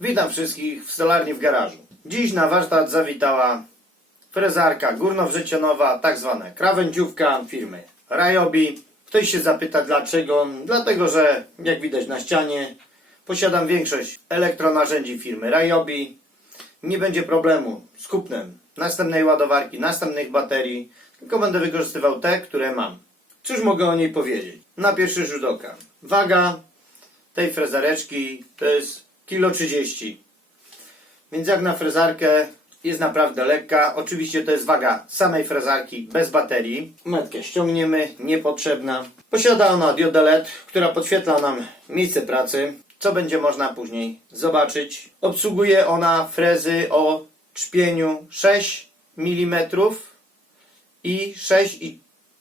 Witam wszystkich w stolarni w garażu. Dziś na warsztat zawitała frezarka górnowrzecionowa, tak zwana krawędziówka firmy Ryobi. Ktoś się zapyta dlaczego? Dlatego, że jak widać na ścianie posiadam większość elektronarzędzi firmy Ryobi. Nie będzie problemu z kupnem następnej ładowarki, następnych baterii, tylko będę wykorzystywał te, które mam. Cóż mogę o niej powiedzieć? Na pierwszy rzut oka. Waga tej frezareczki to jest kilo 30. Więc jak na frezarkę jest naprawdę lekka. Oczywiście to jest waga samej frezarki bez baterii. Metkę ściągniemy, niepotrzebna. Posiada ona diodę LED, która podświetla nam miejsce pracy, co będzie można później zobaczyć. Obsługuje ona frezy o trzpieniu 6 mm i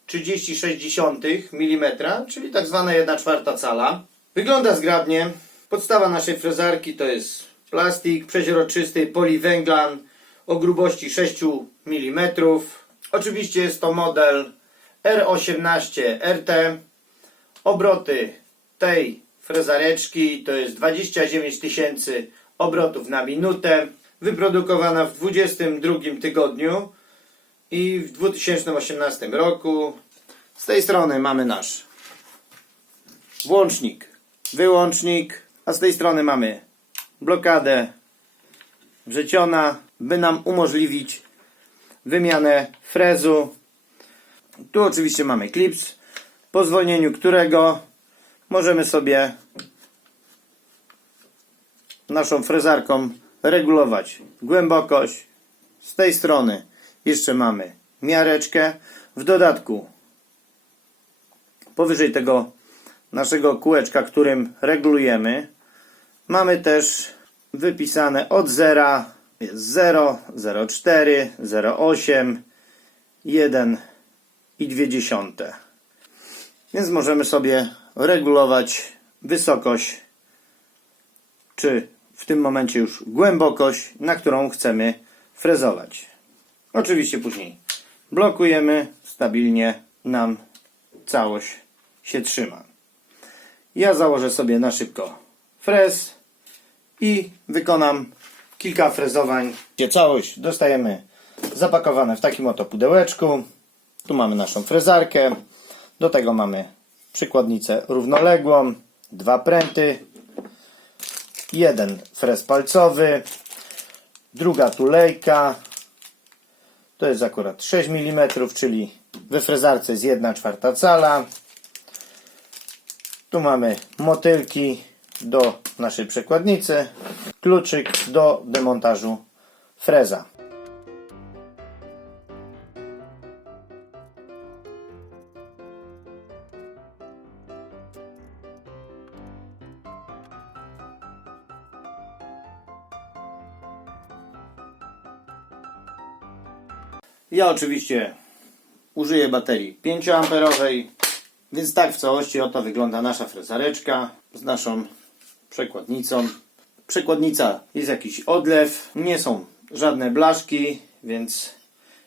6,36 mm, czyli tak zwana 1 czwarta cala. Wygląda zgrabnie. Podstawa naszej frezarki to jest plastik przeźroczysty poliwęglan o grubości 6 mm. Oczywiście jest to model R18 RT. Obroty tej frezareczki to jest 29 tysięcy obrotów na minutę. Wyprodukowana w 22 tygodniu i w 2018 roku. Z tej strony mamy nasz włącznik, wyłącznik, a z tej strony mamy blokadę wrzeciona, by nam umożliwić wymianę frezu. Tu oczywiście mamy klips, po zwolnieniu którego możemy sobie naszą frezarką regulować głębokość. Z tej strony jeszcze mamy miareczkę. W dodatku powyżej tego naszego kółeczka, którym regulujemy, mamy też wypisane od 0 jest 0, 0,4, 0,8, 1 i 2 dziesiąte. Więc możemy sobie regulować wysokość, czy w tym momencie już głębokość, na którą chcemy frezować. Oczywiście później blokujemy, stabilnie nam całość się trzyma. Ja założę sobie na szybko frez i wykonam kilka frezowań. Gdzie całość dostajemy zapakowane w takim oto pudełeczku. Tu mamy naszą frezarkę. Do tego mamy przykładnicę równoległą, dwa pręty, jeden frez palcowy, druga tulejka. To jest akurat 6 mm, czyli we frezarce jest 1 czwarta cala. Tu mamy motylki do naszej przekładnicy, kluczyk do demontażu freza. Ja oczywiście użyję baterii 5 amperowej, więc tak w całości oto wygląda nasza frezareczka z naszą przekładnicą. Przekładnica jest jakiś odlew, nie są żadne blaszki, więc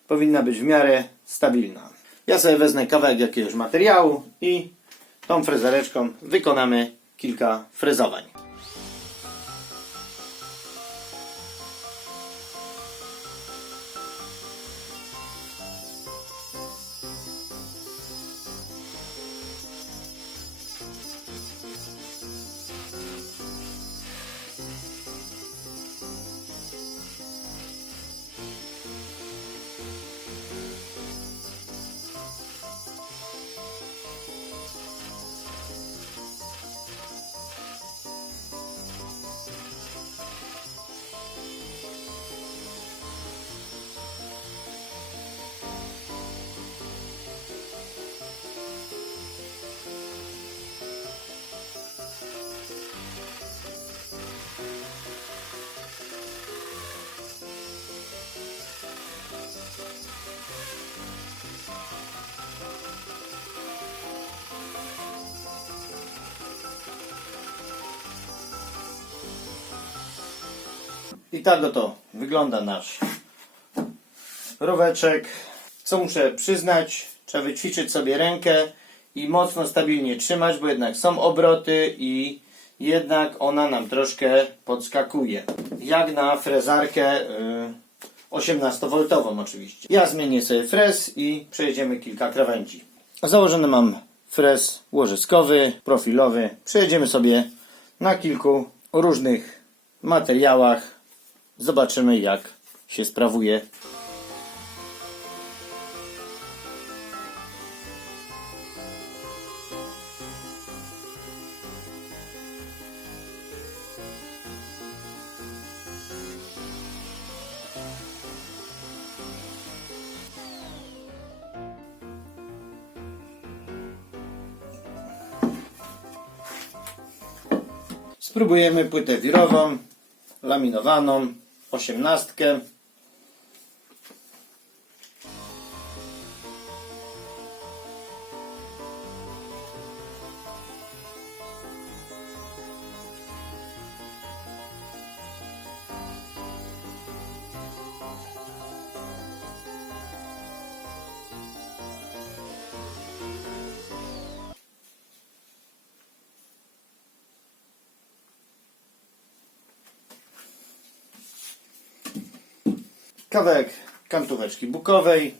powinna być w miarę stabilna. Ja sobie wezmę kawałek jakiegoś materiału i tą frezareczką wykonamy kilka frezowań. I tak oto wygląda nasz roweczek. Co muszę przyznać, trzeba wyćwiczyć sobie rękę i mocno stabilnie trzymać, bo jednak są obroty i jednak ona nam troszkę podskakuje. Jak na frezarkę y, 18V oczywiście. Ja zmienię sobie frez i przejedziemy kilka krawędzi. Założony mam frez łożyskowy, profilowy. Przejedziemy sobie na kilku różnych materiałach. Zobaczymy jak się sprawuje. Spróbujemy płytę wirową, laminowaną, osiemnastkę. Kawałek kantóweczki bukowej.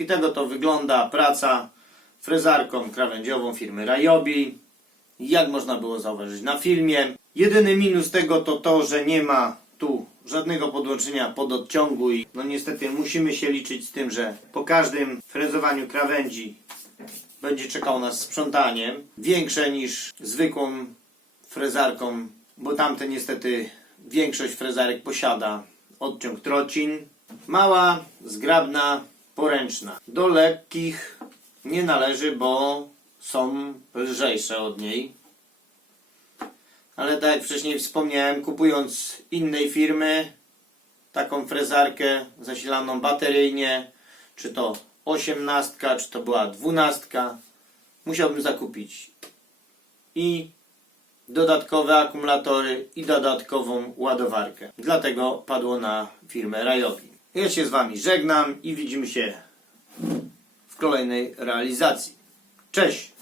I tego to wygląda praca frezarką krawędziową firmy Rayobi. Jak można było zauważyć na filmie. Jedyny minus tego to to, że nie ma tu żadnego podłączenia pod odciągu i no niestety musimy się liczyć z tym, że po każdym frezowaniu krawędzi będzie czekało nas sprzątanie. Większe niż zwykłą frezarką, bo tamte niestety większość frezarek posiada odciąg trocin. Mała, zgrabna, poręczna. Do lekkich nie należy, bo są lżejsze od niej. Ale tak jak wcześniej wspomniałem, kupując innej firmy taką frezarkę zasilaną bateryjnie, czy to 18, czy to była 12, musiałbym zakupić i dodatkowe akumulatory i dodatkową ładowarkę. Dlatego padło na firmę Rayobi. Ja się z Wami żegnam i widzimy się w kolejnej realizacji. Cześć!